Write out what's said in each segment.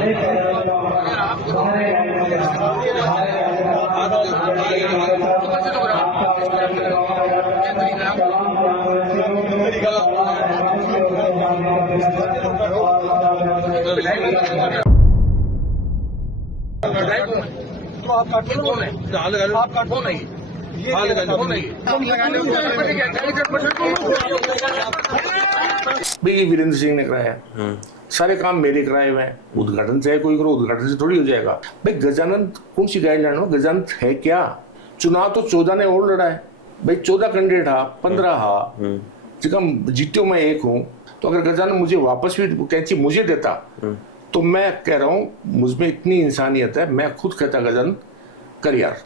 तो आपका कौन है? आपका कौन है? भाई ये वीरेंद्र सिंह ने कराया, सारे काम मेरे कराए हुए हैं। उद्घाटन चाहे कोई करो, उद्घाटन से थोड़ी हो जाएगा। भाई गजानंद कौन सी गाइडलाइन हो? गजानंद है क्या? चुनाव तो 14 ने और लड़ा है भाई। 14 कैंडिडेट हा, 15 हा, जिसका जीतो मैं एक हूँ। तो अगर गजानंद मुझे वापस भी कैंची मुझे देता तो मैं कह रहा हूँ मुझमें इतनी इंसानियत है, मैं खुद कहता गजानंद कर यार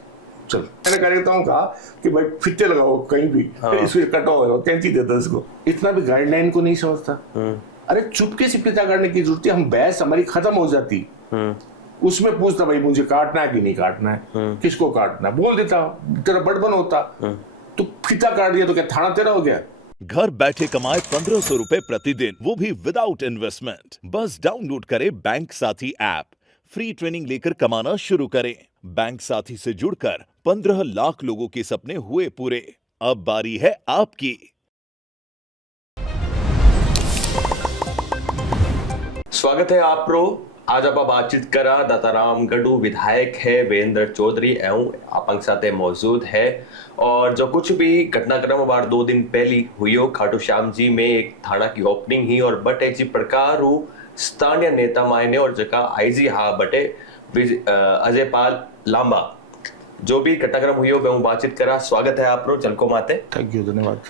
चल। मैंने कार्यकर्ताओं कहा कि भाई फित्ते लगाओ कहीं भी, इसको कटो, कैंची देता इसको। इतना भी गाइडलाइन को नहीं समझता। अरे चुपके से पिता काटने की जरूरत है, हम बहस हमारी खत्म हो जाती। उसमें पूछता भाई मुझे काटना है कि नहीं काटना है, किसको काटना है, बोल देता, तेरा बड़बन होता। तो फिता काट दिया तो क्या थाना तेरा हो गया? घर बैठे कमाए 1500 रुपए प्रतिदिन, वो भी विदाउट इन्वेस्टमेंट। बस डाउनलोड करें बैंक साथी ऐप, फ्री ट्रेनिंग लेकर कमाना शुरू करें। बैंक साथी से जुड़कर 15 लाख लोगों के सपने हुए पूरे। अब बारी है आपकी। स्वागत है आप रो। आज आप बातचीत करा दाताराम गढ़ू विधायक है वीरेंद्र चौधरी एवं आपंग साथे मौजूद है। और जो कुछ भी घटनाक्रम बार 2 दिन पहली हुई खाटू श्याम जी में एक थाना की ओपनिंग ही और बटे जी प्रकार स्थानीय नेता मायने और जका आईजी हा बटे अजय पाल लांबा जो भी घटनाक्रम हुई मैं बातचीत करा। स्वागत है आप रो चलको माते। थैंक यू, धन्यवाद।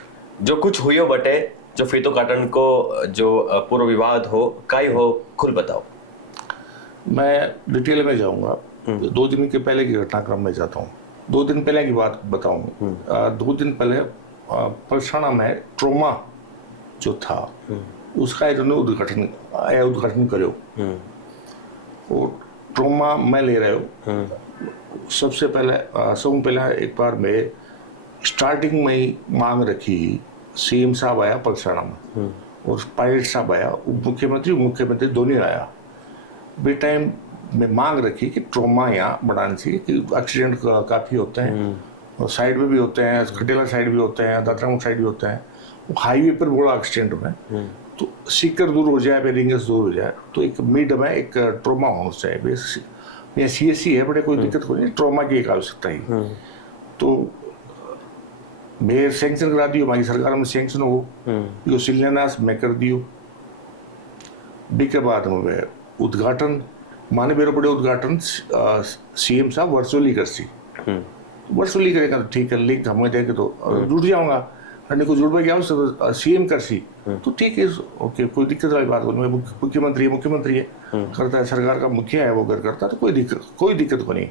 जो कुछ हुई बटे जो फीतो काटन को जो पूर्व विवाद हो काई हो खुल बताओ। मैं डिटेल में जाऊंगा। 2 दिन के पहले की घटनाक्रम में जाता हूँ। 2 दिन पहले की बात बताऊं। 2 दिन पहले पलसाना में ट्रोमा जो था उसका इन्होंने उद्घाटन करो। और ट्रोमा मैं ले रहे हो। सबसे पहले एक बार मैं स्टार्टिंग में ही मांग रखी, सीएम साहब आया पलसाना में और पायलट साहब आया, उप मुख्यमंत्री दोनों आया। बे टाइम में मांग रखी कि ट्रोमा यहाँ बढ़ानी चाहिए कि एक्सीडेंट काफ़ी होते हैं और साइड में भी होते हैं, खटेला साइड भी होते हैं, दात्रामुख साइड भी होते हैं। हाईवे पर बड़ा एक्सीडेंट में तो सीकर दूर हो जाए, रिंगस दूर हो जाए तो एक मिड में एक ट्रोमा होना चाहिए। यहाँ CSC है, बड़े कोई दिक्कत कोई नहीं, ट्रोमा की एक आवश्यकता ही। तो मैं सेंक्शन करा दियो, हमारी सरकार में सेंक्शन हो यो शिलान्यास मैं कर दियो। बी के बाद में उद्घाटन माने मेरे बड़े उद्घाटन सीएम साहब वर्चुअली कर सी। वर्चुअली करेगा तो ठीक है, लिंक हमें देंगे तो जुड़ जाऊंगा, अन्य को जुड़वा गया तो सीएम कर सी तो ठीक है, ओके, कोई दिक्कत वाली बात नहीं। मुख्यमंत्री है करता है, सरकार का मुखिया है वो अगर करता तो कोई दिक्कत को नहीं।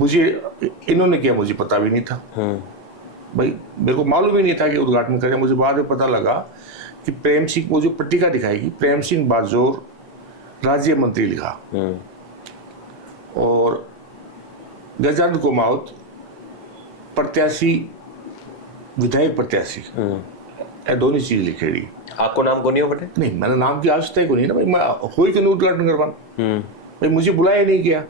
मुझे इन्होंने किया मुझे पता भी नहीं था भाई, मेरे को मालूम ही नहीं था कि उद्घाटन करें। मुझे बाद में पता लगा कि प्रेम सिंह वो जो पट्टिका दिखाएगी, प्रेम सिंह बाजोर राज्य मंत्री लिखा और गजानंद कुमावत प्रत्याशी, विधायक प्रत्याशी, दोनों चीज लिखेगी। आपको नाम को नहीं हो बटे? नहीं, मैंने नाम की आवश्यकता ही को नहीं ना भाई, मैं हो ही क्यों उद्घाटन करवा भाई, मुझे बुलाया नहीं किया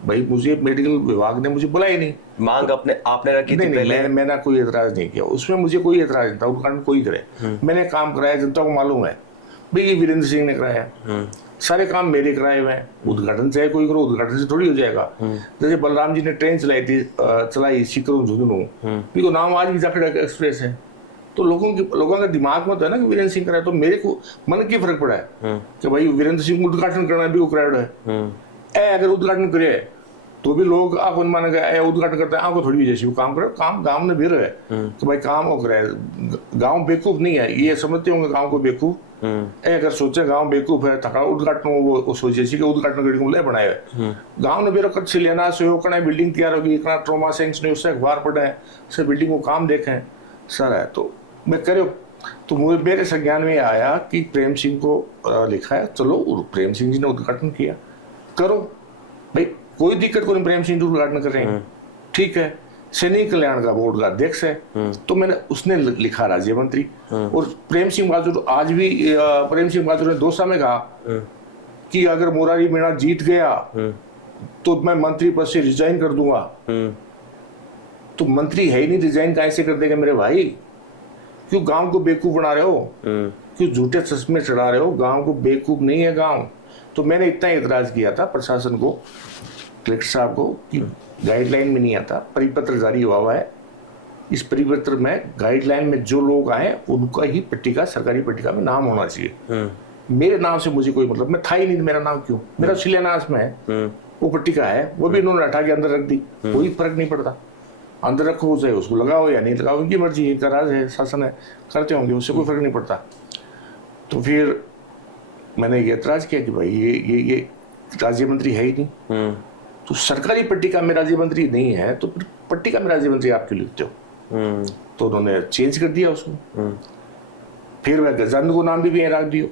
भाई, मुझे मेडिकल विभाग ने मुझे बुलाया नहीं। मांग आपने रखी थी पहले? मैंने कोई एतराज नहीं किया उसमें, मुझे कोई एतराज नहीं था, उद्घाटन कोई करे। मैंने काम कराया, जनता को मालूम है भाई ये वीरेंद्र सिंह ने कराया, सारे काम मेरे कराए हुए हैं। उद्घाटन चाहे कोई करो, उद्घाटन से थोड़ी हो जाएगा। जैसे बलराम जी ने ट्रेन चलाई सीकरों झुंझुनू, को नाम आज भी जाखड़ एक्सप्रेस है। तो लोगों का दिमाग में तो है ना कि वीरेंद्र सिंह कराया, तो मेरे को मन की फर्क पड़ा है कि भाई वीरेंद्र सिंह को उद्घाटन करना भी वो कराया है। अगर उद्घाटन करे तो भी लोग आपको मानेगा उद्घाटन करते हैं, आपको थोड़ी जैसे वो काम करे, काम गांव में भी रहे तो भाई काम हो करे। गांव बेवकूफ नहीं है, ये समझते होंगे गांव को बेवकूफ। अगर सोचे गांव बेवकूफ है थका उद्घाटन वो सोचे कि उद्घाटन करके बनाए गांव ने बेरो कच्छ लेना से बिल्डिंग तैयार होगी, इतना ट्रोमा सेंस ने उससे अखबार पढ़े हैं, से बिल्डिंग को काम देखें सर है। तो मैं करे तो मुझे मेरे संज्ञान में आया कि प्रेम सिंह को लिखा है, चलो प्रेम सिंह जी ने उद्घाटन किया, करो भाई, कोई दिक्कत को नहीं, प्रेम सिंह उद्घाटन कर रहे हैं, ठीक है। सैनिक कल्याण का बोर्ड का अध्यक्ष है तो मैंने उसने लिखा राज्य मंत्री। और प्रेम सिंह बहादुर आज भी प्रेम सिंह बहादुर ने 2 में कहा कि अगर मुरारी मीणा जीत गया तो मैं मंत्री पद से रिजाइन कर दूंगा। तो मंत्री है ही नहीं, रिजाइन कैसे कर देगा मेरे भाई? क्यों गांव को बेवकूफ बना रहे हो? क्यों झूठे चश्मे चढ़ा रहे हो? गांव को बेवकूफ नहीं है गांव। तो मैंने इतना एतराज किया था प्रशासन को, कलेक्टर साहब को, कि गाइडलाइन में नहीं आता, परिपत्र जारी हुआ है, इस परिपत्र में गाइडलाइन में जो लोग आए उनका ही पट्टिका, सरकारी पट्टिका में नाम होना चाहिए। मेरे नाम से मुझे कोई मतलब, मैं था ही नहीं, मेरा नाम क्यों? मेरा शिलान्यास में है, वो पट्टिका है, वो भी इन्होंने हटा के अंदर रख दी, कोई फर्क नहीं पड़ता। अंदर रखो उसे, उसको लगाओ या नहीं लगाओ, उनकी मर्जी, इनका राज है, शासन है, करते होंगे, उससे कोई फर्क नहीं पड़ता। तो फिर मैंने ये एतराज किया कि भाई ये राज्य मंत्री है ही नहीं, तो सरकारी पट्टिका में राज्य मंत्री नहीं है तो फिर पट्टिका में राज्य मंत्री आप क्यों लिखते हो? तो उन्होंने चेंज कर दिया उसको। फिर वह गजानंद को नाम भी रख दियो।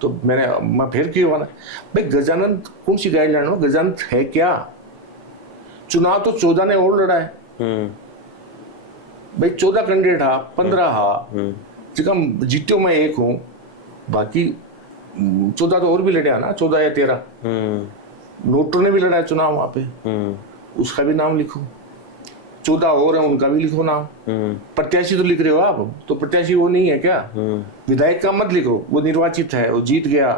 तो मैं फिर क्यों आना भाई? गजानंद कौन सी गाइडलाइन हो? गजानंद है क्या? चुनाव तो 14 ने और लड़ा है भाई, 14 कैंडिडेट हा, 15 हा, जिकम जीत्यो मैं एक हूं, बाकी 14 तो और भी लड़े ना, 14 या 13 नोटों ने भी लड़ा है चुनाव वहां पे, उसका भी नाम लिखो। 14 और है, उनका भी लिखो नाम। प्रत्याशी तो लिख रहे हो आप, तो प्रत्याशी वो नहीं है क्या? विधायक का मत लिखो, वो निर्वाचित है, वो जीत गया,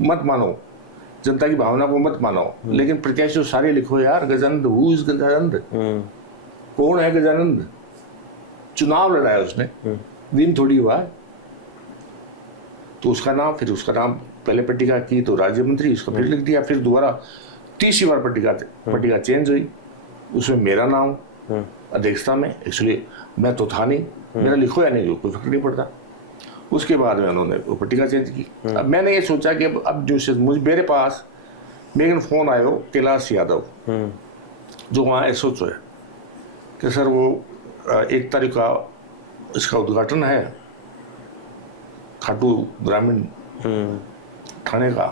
मत मानो, जनता की भावना को मत मानो, लेकिन प्रत्याशी तो सारे लिखो यार। Gajanand, who is Gajanand? कौन है गजानंद? चुनाव लड़ा है उसने, दिन थोड़ी हुआ है। तो उसका नाम, फिर उसका नाम पहले पट्टिका की तो राज्य मंत्री, उसको फिर लिख दिया। फिर दोबारा तीसरी बार पट्टिका चेंज हुई, उसमें मेरा नाम अध्यक्षता में। एक्चुअली मैं तो था नहीं, मेरा लिखो या नहीं कोई फर्क नहीं पड़ता। उसके बाद में उन्होंने वो पट्टिका चेंज की। अब मैंने ये सोचा कि अब जो मुझे मेरे पास मेरे फोन आयो कैलाश यादव, जो वहाँ एसओच है, कि सर वो 1 तारीख का इसका उद्घाटन है खाटू ग्रामीण थाने का,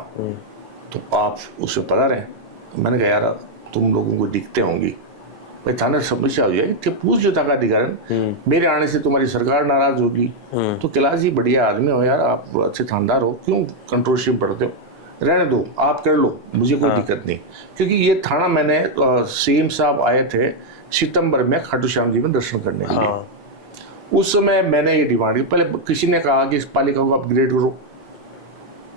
तो आप उससे पधारें। मैंने कहा यार तुम लोगों को दिखते होंगी भाई, थाने समस्या हो जाएगी, कि पूछ जो था अधिकारण, मेरे आने से तुम्हारी सरकार नाराज होगी। तो कैलाश जी बढ़िया आदमी हो यार, आप अच्छे थानेदार हो, क्यों कंट्रोवर्सी पढ़ते हो? रहने दो, आप कर लो, मुझे कोई दिक्कत नहीं। क्योंकि ये थाना मैंने सीएम साहब आए थे सितंबर में खाटू श्याम जी में दर्शन करने के लिए। उस समय मैंने ये डिमांड की, पहले किसी ने कहा कि इस पालिका को अपग्रेड करो,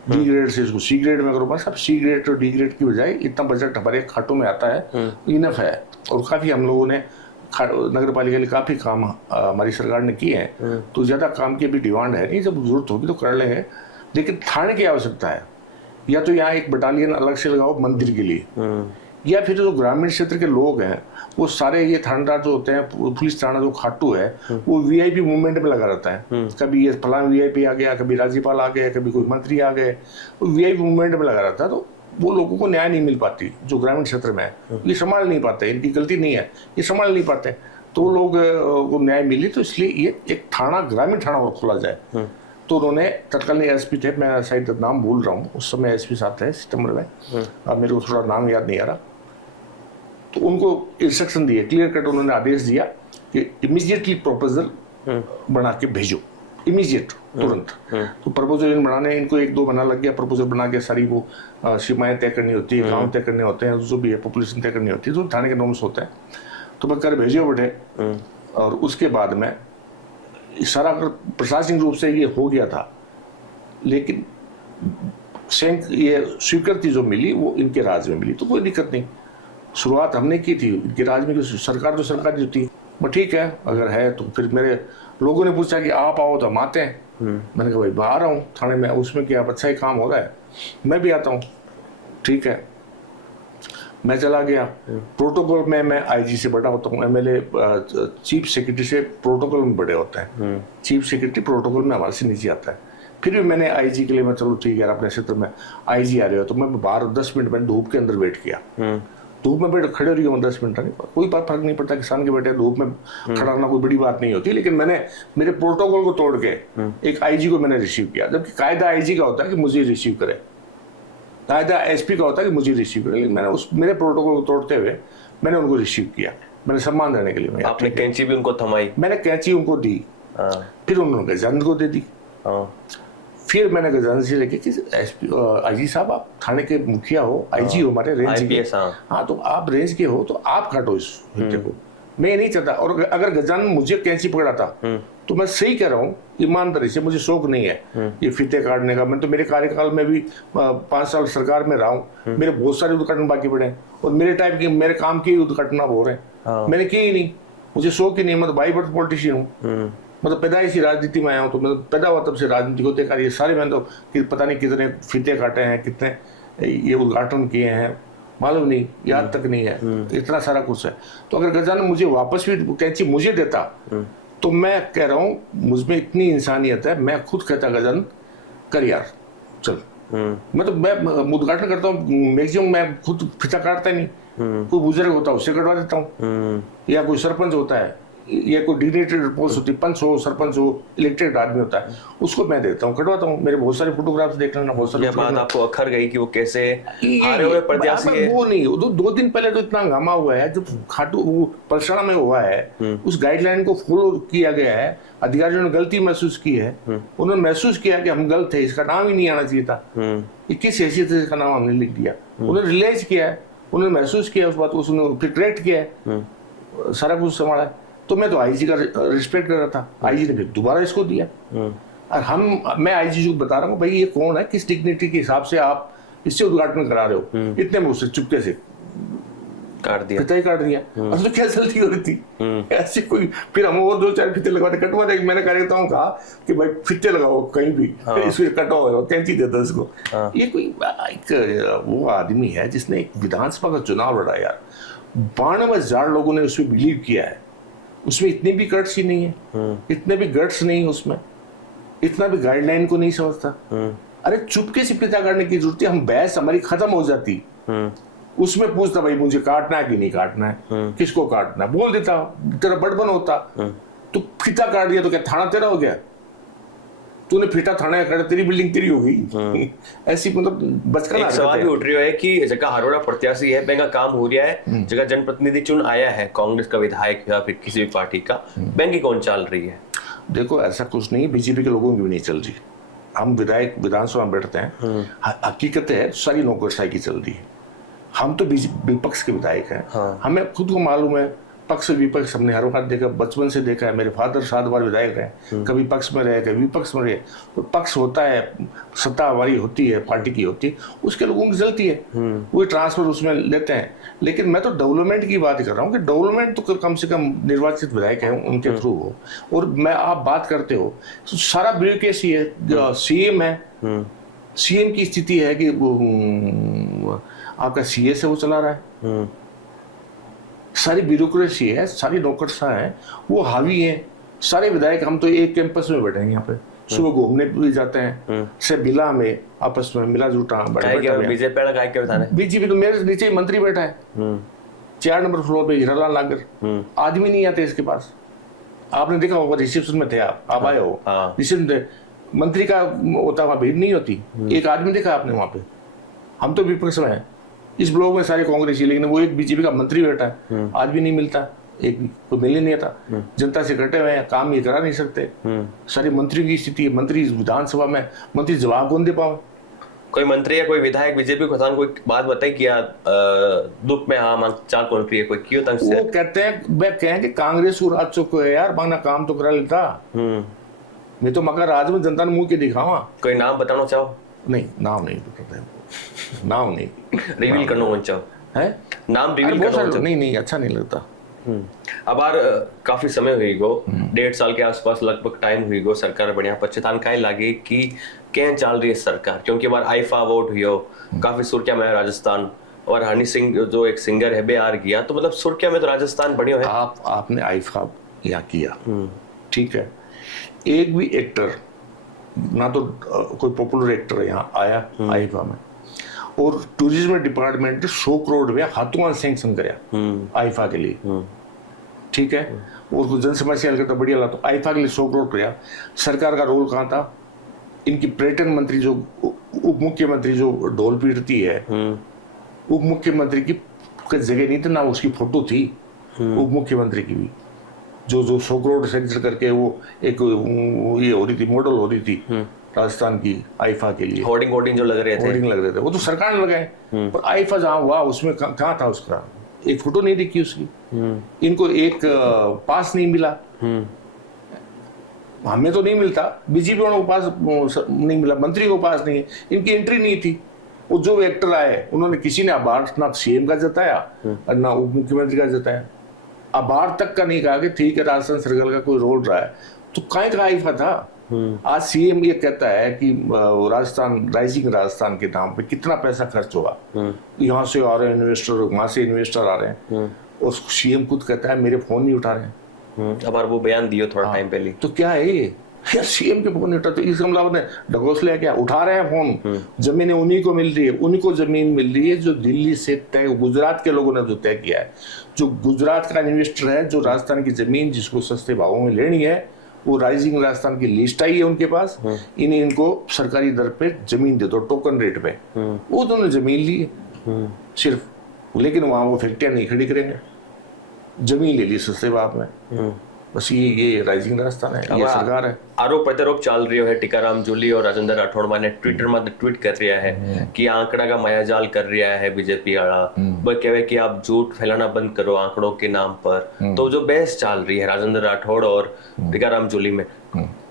डी ग्रेड से इसको सी ग्रेड में करो। बस अब सी ग्रेड और डी ग्रेड की बजाय इतना बजट हमारे खाटू में आता है, इनफ है। और काफ़ी हम लोगों ने नगर पालिका के लिए काफ़ी काम हमारी सरकार ने किए हैं, तो ज़्यादा काम की भी डिमांड है नहीं, जब जरूरत होगी तो कर लेंगे। लेकिन थाने की आवश्यकता है, या तो यहाँ एक बटालियन अलग से लगाओ मंदिर के लिए, या फिर जो ग्रामीण क्षेत्र के लोग हैं वो सारे ये थानेदार जो होते हैं, पुलिस थाना जो खाटू है वो वीआईपी मूवमेंट में लगा रहता है। कभी ये फलां वीआईपी आ गया, कभी राज्यपाल आ गए, कभी कोई मंत्री आ गए, वो वीआईपी मूवमेंट में लगा रहता है। तो वो लोगों को न्याय नहीं मिल पाती जो ग्रामीण क्षेत्र में है, ये संभाल नहीं पाते, इनकी गलती नहीं है, ये संभाल नहीं पाते, तो लोग को न्याय मिले। तो इसलिए ये एक थाना, ग्रामीण थाना और खोला जाए। तो उन्होंने तत्कालीन एसपी थे, मैं शायद नाम भूल रहा हूँ, उस समय एसपी साहब थे सितंबर में, अब मेरे को थोड़ा नाम याद नहीं आ रहा। तो उनको इंस्ट्रक्शन दिए, क्लियर कट उन्होंने आदेश दिया कि इमीडिएटली प्रपोजल बना के भेजो, इमीडिएट, तुरंत। तो प्रपोजल बनाने इनको 1-2 महीना लग गया। प्रपोजल बना के सारी वो सीमाएं तय करनी होती है, गाँव तय करने होते हैं, जो भी है पॉपुलेशन तय करनी होती है, जो थाने के नॉर्म्स होते हैं, तो मैं कर भेजो बैठे। और उसके बाद में सारा प्रशासनिक रूप से ये हो गया था, लेकिन ये स्वीकृति जो मिली वो इनके राज्य में मिली, तो कोई दिक्कत नहीं। शुरुआत हमने की थी इनके राज्य में, सरकार तो सरकार जो थी वो ठीक है, अगर है तो। फिर मेरे लोगों ने पूछा कि आप आओ तो हम आते हैं। मैंने कहा भाई मैं आ रहा हूँ थाने में, उसमें क्या अच्छा ही काम हो रहा है, मैं भी आता हूँ, ठीक है। मैं चला गया। प्रोटोकॉल में मैं आईजी से बड़ा होता हूँ, एमएलए चीफ सेक्रेटरी से प्रोटोकॉल में बड़े होते हैं। चीफ सेक्रेटरी प्रोटोकॉल में हमारे से नीचे आता है। फिर भी मैंने आईजी के लिए, मैं चलो ठीक है यार अपने क्षेत्र में आईजी आ रहे हो, तो मैं बाहर 10 मिनट में धूप के अंदर वेट किया। धूप में बैठ खड़े रही हूँ 10 मिनट, कोई बात फर्क नहीं पड़ता, किसान के बेटे धूप में खड़ा रहना कोई बड़ी बात नहीं होती। लेकिन मैंने मेरे प्रोटोकॉल को तोड़ के एक आईजी को मैंने रिसीव किया, जबकि कायदा आईजी का होता है कि मुझे रिसीव करे, कायदा एसपी का होता है कि मुझे रिसीव करे। लेकिन मैंने मेरे प्रोटोकॉल को तोड़ते हुए मैंने उनको रिसीव किया, मैंने सम्मान देने के लिए। आपने कैंची भी उनको थमाई? मैंने कैंची उनको दी, फिर उन्होंने गजानंद को दे दी। फिर मैंने गजानन से लेके कि आईजी साहब आप थाने के मुखिया हो, आईजी हो हमारे रेंज के, IPS, हाँ तो आप रेंज के हो तो आप काटो इस फिते को, मैं ये नहीं चाहता। और अगर गजानन मुझे कैंची पकड़ाता तो मैं सही कह रहा हूँ ईमानदारी से, मुझे शौक नहीं है ये फीते काटने का। मैं तो मेरे कार्यकाल में भी 5 साल सरकार में रहा हूँ, मेरे बहुत सारे उद्घाटन बाकी पड़े हैं और मेरे टाइप के मेरे काम के उद्घाटन हो रहे हैं, मैंने किए ही नहीं, मुझे शौक ही नहीं। मैं तो बाई बर्थ पॉलिटिशियन हूँ, मतलब पैदाइशी राजनीति में आया हूँ, तो मतलब पैदा हुआ तब से राजनीति को देखा। ये सारे मैंने तो पता नहीं कितने फीते काटे हैं, कितने ये उद्घाटन किए हैं, मालूम नहीं, याद तक नहीं है, इतना सारा कुछ है। तो अगर गजानन मुझे वापस भी कैंची मुझे देता तो मैं कह रहा हूँ मुझमें इतनी इंसानियत है, मैं खुद कहता गजानन कर यार चल। मैं उद्घाटन करता हूँ मैक्सिमम, मैं खुद फीता काटता नहीं, कोई बुजुर्ग होता है उससे कटवा देता हूँ, या कोई सरपंच होता है या कोई डिग्नेटेड पोस्ट होती है, पंच हो, सरपंच हो, इलेक्टेड आदमी होता है, उसको मैं देता हूँ, कटवाता हूँ। मेरे बहुत सारे फोटोग्राफ्स देख लेना, बहुत सारे। ये बात आपको अखर गई कि वो कैसे हारे हुए प्रत्याशी है? वो नहीं, 2 दिन पहले तो इतना हंगामा हुआ है जब खाटू वो पलसाना में हुआ है, उस गाइडलाइन को फॉलो किया गया है, अधिकारियों ने गलती महसूस की है, उन्होंने महसूस किया कि हम गलत है, इसका नाम ही नहीं आना चाहिए था, 21 हैसियत से इसका नाम हमने लिख दिया, उन्होंने रियलाइज किया है, उन्होंने महसूस किया उस बात को, उसने फिर करेक्ट किया है, सारा कुछ संभाला है। तो मैं तो आईजी का रिस्पेक्ट कर रहा था, आईजी ने फिर दोबारा इसको दिया। और मैं आईजी को बता रहा हूँ भाई ये कौन है, किस डिग्निटी के हिसाब से आप इससे उद्घाटन करा रहे हो, इतने में उससे चुपके से काट दिया, फिता ही काट दिया। और तो क्या गलती हो रही थी ऐसी कोई, फिर हम वो 2-4 फिते लगवाते कटवाते। मैंने कार्यकर्ताओं कहा कि भाई फिते लगाओ कहीं भी, इसको कटवाओ, कैंची देता इसको। ये कोई एक वो आदमी है जिसने एक विधानसभा का चुनाव लड़ा यार, 92,000 लोगों ने उसमें बिलीव किया है, उसमें इतनी भी गट्स ही नहीं है, इतने भी गट्स नहीं है उसमें, इतना भी गाइडलाइन को नहीं समझता। अरे चुपके से फिता काटने की जरूरत है, हम बहस हमारी खत्म हो जाती, उसमें पूछता भाई मुझे काटना है कि नहीं काटना है, किसको काटना है, बोल देता, तेरा बड़बन होता। तो फिता काट दिया तो क्या थाना तेरा हो गया, तूने फिटा थाना काटा, तेरी बिल्डिंग तेरी हो गई। ऐसी मतलब बचकर एक सवाल भी उठ रही है कि जगह हरोड़ा प्रत्याशी है, बैंक का काम हो रहा है, जगह जनप्रतिनिधि चुन आया है कांग्रेस का विधायक या फिर किसी भी पार्टी का, बैंक की कौन चाल रही है? देखो ऐसा कुछ नहीं, बीजेपी के लोगों की भी नहीं चल रही। हम विधायक विधानसभा में बैठते हैं, हकीकत है सारी नौकरशाही की चल रही है। हम तो विपक्ष के विधायक हैं, हमें खुद को मालूम है पक्ष विपक्ष हमने हर वक्त देखा, बचपन से देखा है। मेरे फादर 7 बार विधायक रहे, कभी पक्ष में रहे कभी विपक्ष में रहे। तो पक्ष होता है, सत्ता हमारी होती है, पार्टी की होती है, उसके लोगों की चलती है, वो ट्रांसफर उसमें लेते हैं। लेकिन मैं तो डेवलपमेंट की बात कर रहा हूँ कि डेवलपमेंट तो कम से कम निर्वाचित विधायक है उनके थ्रू हो। और मैं आप बात करते हो तो सारा ब्यूरोक्रेसी है, सीएम है, सीएम की स्थिति है कि आपका सीए से वो चला रहा है, सारी ब्यूरोक्रेसी है, सारी नौकरशाह है, वो हावी है। सारे विधायक हम तो एक कैंपस में बैठे हैं यहाँ पे, सुबह घूमने भी जाते हैं, से मिला में आपस में मिला जुटा बीजेपी तो मेरे नीचे ही मंत्री बैठा है 4 नंबर फ्लोर पे, हीरालाल नागर, आदमी नहीं आते इसके पास। आपने देखा होगा रिसेप्शन में थे, आप आए हो रिसेप्शन, मंत्री का होता वहां भीड़ नहीं होती, एक आदमी देखा आपने वहां पे। हम तो विपक्ष में है, इस ब्लॉक में सारे कांग्रेसी, लेकिन वो एक बीजेपी का मंत्री बैठा है, आदमी नहीं मिलता, एक भी कोई मिल ही नहीं आता, जनता से कटे हुए हैं, काम ये करा नहीं सकते। सारे मंत्रियों की स्थिति है, मंत्री विधानसभा में मंत्री जवाब कौन दे पाओ? कोई मंत्री या कोई विधायक बीजेपी को कोई बात बताई किया दुख में हाँ चाल कौन क्रिया कोई क्यों तंग से? वो कहते हैं कहें कि कांग्रेस को राज चुको है यार, मांगना काम तो करा लेता। मैं तो मगर राज में जनता ने मुंह के दिखावा। कोई नाम बताना चाहो? नहीं, नाम नहीं बताते, नाम नहीं रिवील करना मन चाहो है, नाम रिवील करना नहीं अच्छा नहीं लगता। अब बार काफी समय हुई गो, 1.5 साल के आसपास लगभग टाइम हुई गो, सरकार बढ़िया पछतान काहे लागे कि क्या चल रही है सरकार, क्योंकि बार आईफा अवार्ड हुई हो काफी सुर्खिया में राजस्थान, और हनी सिंह जो एक सिंगर है बिहार गया, तो मतलब सुर्खिया में तो राजस्थान बढ़िया है। आपने आईफा यहाँ किया, ठीक है, एक भी एक्टर ना तो कोई पॉपुलर एक्टर यहाँ आया आईफा में, और टूरिज्म डिपार्टमेंट 100 करोड़ में हाथों सैंक्शन कराया आईफा के लिए, ठीक है, और जन समस्या तो बढ़िया ला, तो आईफा के लिए 100 करोड़ कराया। सरकार का रोल कहाँ था? इनकी पर्यटन मंत्री जो उप मुख्यमंत्री जो ढोल पीटती है, उप मुख्यमंत्री की जगह नहीं थी ना, उसकी फोटो थी उप मुख्यमंत्री की भी, जो 100 करोड़ सैंक्शन करके वो एक ये हो रही थी, मॉडल हो रही थी, राजस्थान की आईफा के लिए होर्डिंग वोर्डिंग जो लग रहे थे, होर्डिंग लग रहे थे, वो तो सरकार ने लगाए, पर आईफा जहाँ हुआ उसमें कहाँ था उसका, एक फोटो नहीं दिखी उसकी, इनको एक पास नहीं मिला, हमें तो नहीं मिलता, बीजेपी वालों को पास नहीं मिला, मंत्री को पास नहीं है, इनकी एंट्री नहीं थी। वो जो एक्टर आए उन्होंने किसी ने आभार ना सीएम का जताया और ना उप मुख्यमंत्री का जताया, आभार तक का नहीं कहा कि ठीक है राजस्थान सरकार का कोई रोल रहा है, तो काहे का आईफा था। आज सीएम ये कहता है कि राजस्थान राइजिंग राजस्थान के नाम पे कितना पैसा खर्च होगा, यहाँ से आ रहे हैं इन्वेस्टर, वहां से इन्वेस्टर आ रहे हैं, और सीएम खुद कहता है मेरे फोन नहीं उठा रहे हैं। अब वो बयान दियो थोड़ा टाइम पहले, तो क्या है ये यार, सीएम के फोन नहीं उठा, तो इस हमला ने ढकोसले क्या उठा रहे हैं फोन, जमीनें उन्हीं को मिल रही है, उन्हीं को जमीन मिल रही है जो दिल्ली से तय, गुजरात के लोगों ने जो तय किया है, जो गुजरात का इन्वेस्टर है, जो राजस्थान की जमीन जिसको सस्ते भावों में लेनी है, वो राइजिंग राजस्थान की लिस्ट आई है उनके पास, इनको सरकारी दर पे जमीन दे दो टोकन रेट पे, वो दोनों जमीन ली है सिर्फ, लेकिन वहां वो फैक्ट्रियां नहीं खड़ी करेंगे, जमीन ले ली सस्ते भाव में, बस ये राइजिंग राजस्थान है, ये सरकार है। आरोप प्रत्यारोप चल रही है, टीकाराम जूली और राजेंद्र राठौड़ ने ट्विटर में ट्वीट कर रहा है कि आंकड़ा का मायाजाल कर रहा है बीजेपी वाला, वो कहे कि आप झूठ फैलाना बंद करो आंकड़ों के नाम पर, तो जो बहस चल रही है राजेंद्र राठौड़ और टीकाराम जूली में,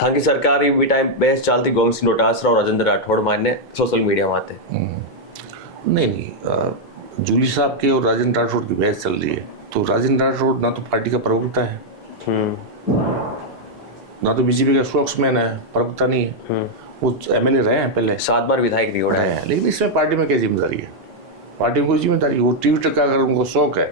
था कि सरकार भी टाइम बहस चलती गोविंद सिंह डोटासरा और राजेंद्र राठौड़ माने सोशल मीडिया में आते नहीं, जूली साहब के और राजेंद्र राठौड़ की बहस चल रही है, तो राजेंद्र राठौड़ ना तो पार्टी का प्रवक्ता है, ना तो बीजेपी का स्पोक्समैन है, प्रवक्ता नहीं है, वो एमएलए रहे हैं पहले, 7 बार विधायक भी रहे हैं, लेकिन इसमें पार्टी में क्या जिम्मेदारी है, पार्टी में कोई जिम्मेदारी, वो ट्विटर का अगर उनको शौक है,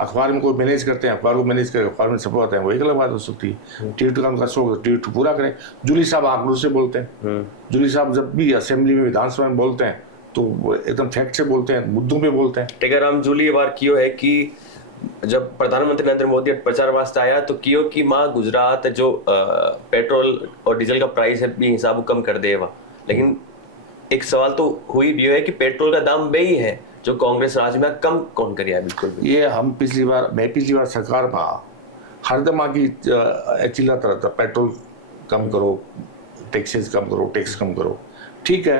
अखबार में कोई मैनेज करते हैं, अखबार को मैनेज करके अखबार में छपवाते हैं, वो एक अलग बात हो सकती है, ट्विटर का उनका शौक है, ट्विटर पूरा करें। जूली साहब आंकड़ों से बोलते हैं, जूली साहब जब भी असेंबली में विधानसभा में बोलते हैं तो एकदम फैक्ट से बोलते हैं, मुद्दों पे बोलते हैं। टीकाराम जूली बार कियो है कि जब प्रधानमंत्री नरेंद्र मोदी प्रचार वास्ते आया तो कियो कि माँ गुजरात जो पेट्रोल और डीजल का प्राइस है भी हिसाब कम कर देगा, लेकिन एक सवाल तो हुई भी है कि पेट्रोल का दाम वही है जो कांग्रेस राज में कम कौन करिया बिल्कुल भी। ये हम पिछली बार सरकार में हरदम आगे चिल्लाता रहता, पेट्रोल कम करो, टैक्सेस कम करो, टैक्स कम करो, ठीक है,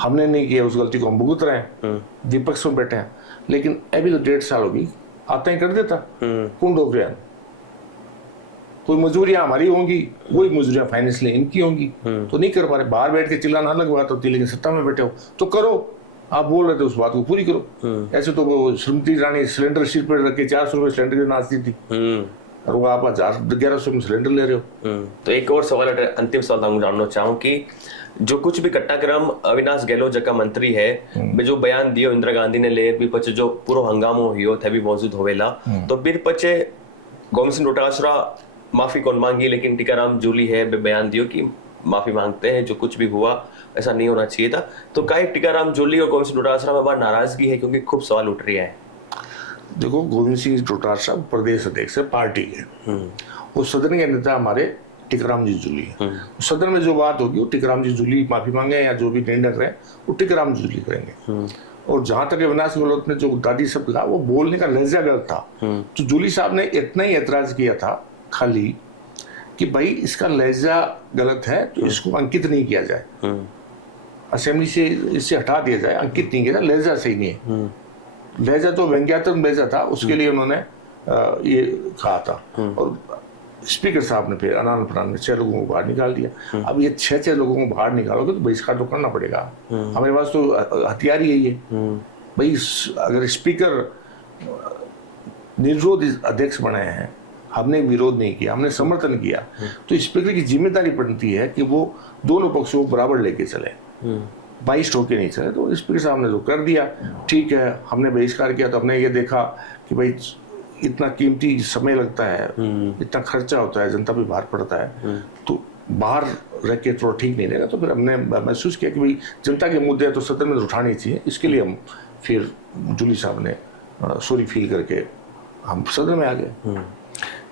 हमने नहीं किया, उस गलती को हम भुगत रहे हैं, विपक्ष में बैठे हैं, लेकिन अभी तो 1.5 साल होगी, आता ही कर देता, कौन रोक रहा है? कोई मजदूरियां हमारी होंगी, वही मजदूरियां फाइनेंशियली इनकी होंगी, तो नहीं कर पा रहे, बाहर बैठ के चिल्लाना अलग बात होती है, लेकिन सत्ता में बैठे हो तो करो, आप बोल रहे थे उस बात को पूरी करो। ऐसे तो वो श्रीमती रानी सिलेंडर सिर पर रख के 400 रुपए सिलेंडर की नाचती थी, और वो आप 1100 में सिलेंडर ले रहे हो। तो एक और सवाल, अंतिम सवाल जानना चाहूँ कि जो कुछ भी घटनाक्रम अविनाश गहलोत जका मंत्री है जो बयान दियो इंदिरा गांधी ने ले भी पचे जो पूरो हंगामो हियो थे भी मौजूद होवेला, तो बिर पचे गोविंद सिंह डोटासरा माफी कौन मांगी, लेकिन टीकाराम जूली है बयान दियो कि माफी मांगते हैं, जो कुछ भी हुआ ऐसा नहीं होना चाहिए था, तो काय टीकाराम जूली और गोविंद सिंह डोटासरा में बार नाराजगी है क्योंकि खूब सवाल उठ रही है। देखो, गोविंद सिंह डोटासरा प्रदेश अध्यक्ष है पार्टी के, वो सदन के नेता हमारे टीकाराम जी जूली है, सदन में जो बात होगी वो टीकाराम जी जूली माफी मांगे या जो भी निर्णय करें वो टीकाराम जी जूली करेंगे। और जहां तक अविनाश गहलोत ने जो दादी शब्द कहा वो बोलने का लहजा गलत था, तो जूली साहब ने इतना ही ऐतराज किया था खाली कि भाई इसका लहजा गलत है तो इसको अंकित नहीं किया जाए, असेंबली से इससे हटा दिया जाए, अंकित नहीं किया जाए, लहजा सही नहीं है, लहजा तो व्यंग्यात्मक लहजा था, उसके लिए उन्होंने ये कहा था। और स्पीकर साहब ने फिर अनान फनान में 6 लोगों को बाहर निकाल दिया। अब ये 6 लोगों को बाहर निकालोगे तो बहिष्कार तो करना पड़ेगा, हमारे पास तो हथियार ही है भाई। अगर स्पीकर निर्विरोध अध्यक्ष बने हैं, हमने विरोध नहीं किया, हमने समर्थन किया, तो स्पीकर की जिम्मेदारी बनती है कि वो दोनों पक्षों को बराबर लेके चले, बाइस्ट होके नहीं चले। तो स्पीकर साहब ने जो कर दिया ठीक है, हमने बहिष्कार किया तो हमने ये देखा कि भाई इतना कीमती समय लगता है, इतना खर्चा होता है, जनता भी बाहर पड़ता है, तो बाहर रह के थोड़ा ठीक नहीं रहेगा, तो फिर हमने महसूस किया कि भाई जनता के मुद्दे तो सदन में उठाने चाहिए, इसके लिए हम फिर जूली साहब ने सॉरी फील करके हम सदन में आ गए।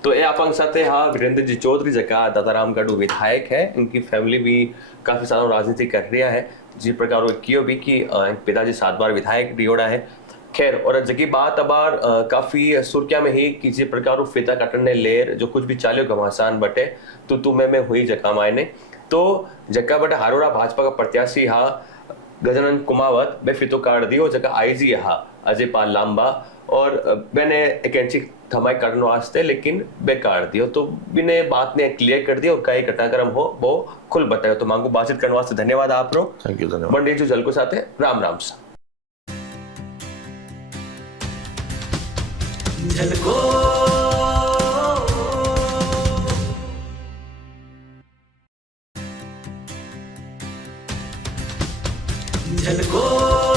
तो ये आप साथ हाँ वीरेंद्र जी चौधरी जका दाताराम गढ़ विधायक है, इनकी फैमिली भी काफी सालों राजनीति कर रहा है, जिस प्रकार कियो भी कि पिताजी 7 बार विधायक रियोड़ा है। खैर, और जगी बात अबार काफी सुर्खिया में ही कि जिस प्रकार फिता कटने लेर जो कुछ भी चालियो घमासान बटे तो तुम्हें में हुई जका मायने तो जका बटे हारोड़ा भाजपा का प्रत्याशी हा गजानन कुमावत बे फितो काट दियो, जका आईजी हा अजय पाल लांबा और मैंने एक इंची थमाई करने वास्ते लेकिन बेकार दियो, तो बिने बात ने क्लियर कर दिया और कई घटनाक्रम हो वो खुल बतायो। तो मांगू बातचीत करने वास्ते धन्यवाद आप रो। थैंक यू, धन्यवाद। मंडी जो जलको साथे राम राम सा झलको